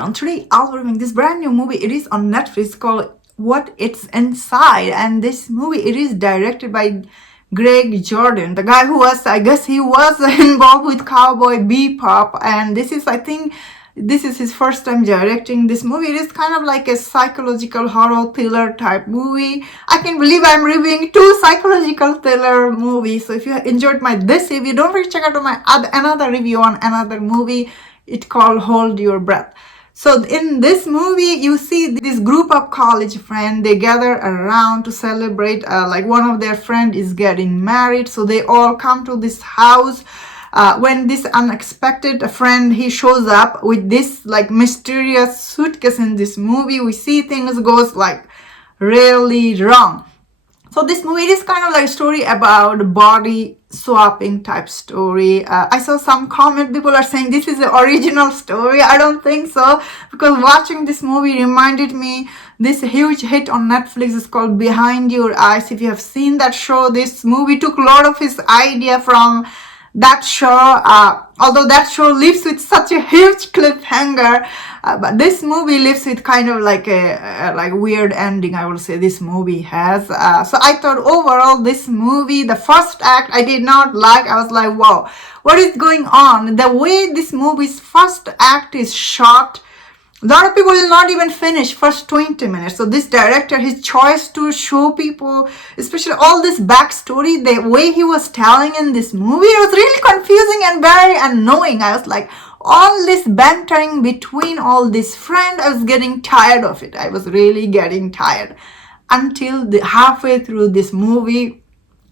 everyone, today I'll be reviewing this brand new movie. It is on Netflix called What It's Inside, and this movie, it is directed by Greg Jordan, the guy who was, I guess he was involved with Cowboy Bebop, and I think this is his first time directing this movie. It is kind of like a psychological horror thriller type movie. I can't believe I'm reviewing two psychological thriller movies. So if you enjoyed this review, don't forget to check out my another review on another movie. It's called Hold Your Breath. So in this movie, you see this group of college friends, they gather around to celebrate, like one of their friend is getting married. So they all come to this house. When this unexpected friend, he shows up with this like mysterious suitcase in this movie, we see things goes like really wrong. So this movie is kind of like a story about body swapping type story. I saw some comment, people are saying this is the original story. I don't think so, because watching this movie reminded me this huge hit on Netflix is called Behind Your Eyes. If you have seen that show, this movie took a lot of his idea from that show, although that show lives with such a huge cliffhanger, but this movie lives with kind of like a like weird ending, I would say this movie has. So I thought overall this movie, the first act I did not like. I was like, wow, what is going on? The way this movie's first act is shot, a lot of people will not even finish first 20 minutes. So this director, his choice to show people, especially all this backstory, the way he was telling in this movie, it was really confusing and very annoying. I was like, all this bantering between all these friends, I was getting tired of it. I was really getting tired until halfway through this movie,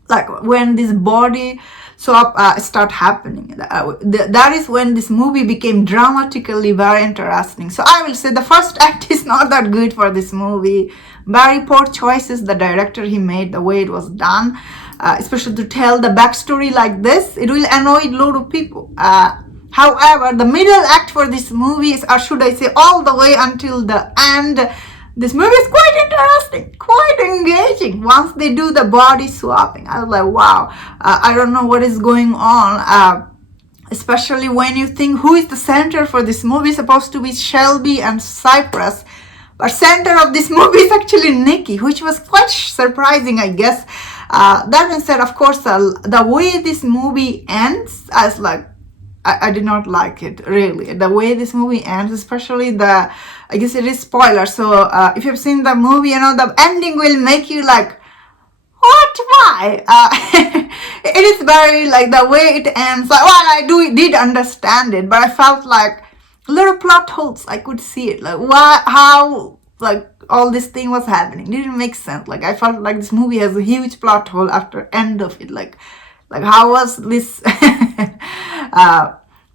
like when this body swap start happening. That is when this movie became dramatically very interesting. So I will say the first act is not that good for this movie. Very poor choices the director he made, the way it was done, especially to tell the backstory like this. It will annoy a lot of people. However, the middle act for this movie is, or should I say all the way until the end, this movie is quite interesting, quite engaging once they do the body swapping. I was like, wow, I don't know what is going on, especially when you think who is the center for this movie. Supposed to be Shelby and Cypress, but center of this movie is actually Nikki, which was quite surprising, I guess. That being said, of course, the way this movie ends, I was like, I did not like it, really. The way this movie ends, especially I guess it is spoiler. So if you've seen the movie, you know, the ending will make you like, what, why? It is very, like, the way it ends. Like, well, I did understand it, but I felt like little plot holes. I could see it. Like, why, how, like, all this thing was happening. It didn't make sense. Like, I felt like this movie has a huge plot hole after end of it. Like how was this?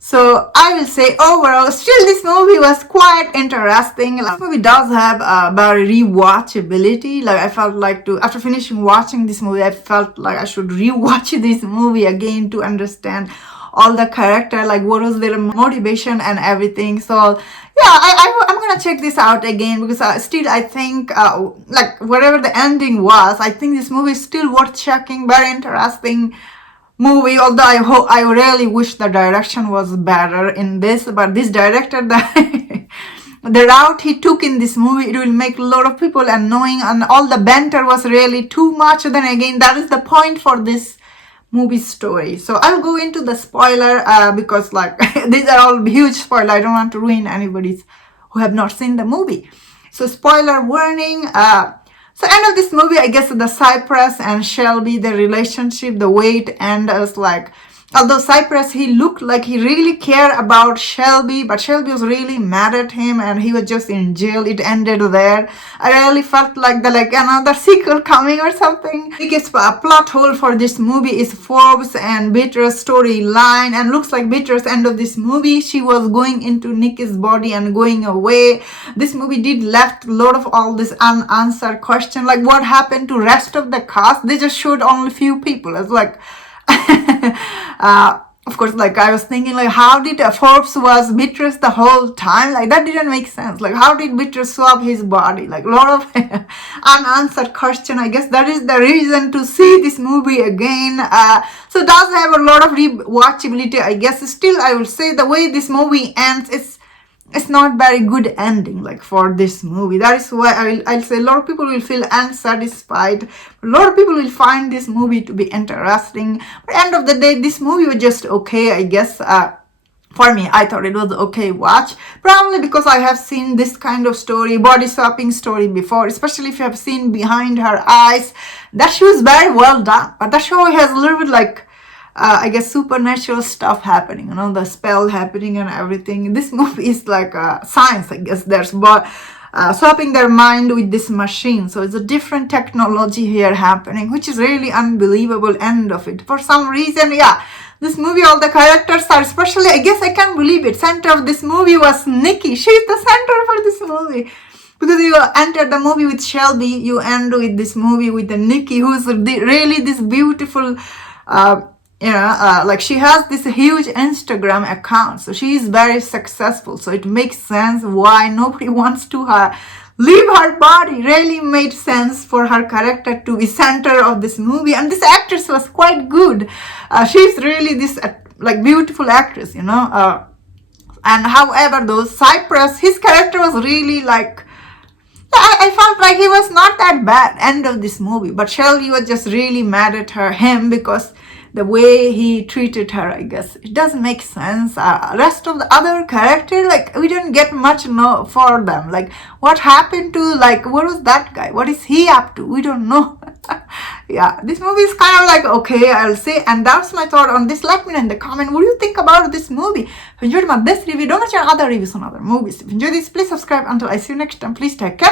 So I will say overall, still this movie was quite interesting. Like, this movie does have very rewatchability. Like, I felt like after finishing watching this movie, I felt like I should rewatch this movie again to understand all the character, like what was their motivation and everything. So yeah, I'm gonna check this out again, because still I think like whatever the ending was, I think this movie is still worth checking. Very interesting movie, although I really wish the direction was better in this. But this director, the route he took in this movie, it will make a lot of people annoying, and all the banter was really too much. Then again, that is the point for this movie story. So I'll go into the spoiler, because like these are all huge spoiler. I don't want to ruin anybody's who have not seen the movie. So spoiler warning. So end of this movie, I guess the Cypress and Shelby, the relationship, the way it ended was like, although Cypress, he looked like he really cared about Shelby, but Shelby was really mad at him and he was just in jail. It ended there. I really felt like another sequel coming or something. Biggest plot hole for this movie is Forbes and Beatrice's storyline, and looks like Beatrice end of this movie, she was going into Nikki's body and going away. This movie did left a lot of all this unanswered question, like what happened to rest of the cast. They just showed only few people. It's like of course, like I was thinking, like how did Forbes was Beatrice the whole time? Like that didn't make sense. Like how did Beatrice swap his body? Like a lot of unanswered question. I guess that is the reason to see this movie again. So it does have a lot of rewatchability, I guess. Still, I will say the way this movie ends, it's not very good ending like for this movie. That is why I'll say a lot of people will feel unsatisfied. A lot of people will find this movie to be interesting. But at the end of the day, this movie was just okay, I guess. For me, I thought it was okay watch. Probably because I have seen this kind of story, body swapping story before, especially if you have seen Behind Her Eyes. That show is very well done. But that show has a little bit like, I guess, supernatural stuff happening, you know, the spell happening and everything. This movie is like science, I guess. There's swapping their mind with this machine. So it's a different technology here happening, which is really unbelievable end of it. For some reason, yeah, this movie, all the characters are, especially, I guess I can't believe it, center of this movie was Nikki. She's the center for this movie. Because you enter the movie with Shelby, you end with this movie with the Nikki, who's really this beautiful, like she has this huge Instagram account. So she is very successful. So it makes sense why nobody wants to leave her body. Really made sense for her character to be center of this movie. And this actress was quite good. She's really this like beautiful actress, you know. And however, though, Cypress, his character was really like, I felt like he was not that bad end of this movie. But Shelby was just really mad at him because the way he treated her, I guess, it doesn't make sense. Rest of the other character, like, we didn't get much for them. Like, what happened to, like, what was that guy? What is he up to? We don't know. Yeah, this movie is kind of like, okay, I'll say. And that's my thought on this. Let me know in the comment, what do you think about this movie? If you enjoyed this review, don't watch other reviews on other movies. If you enjoyed this, please subscribe. Until I see you next time, please take care.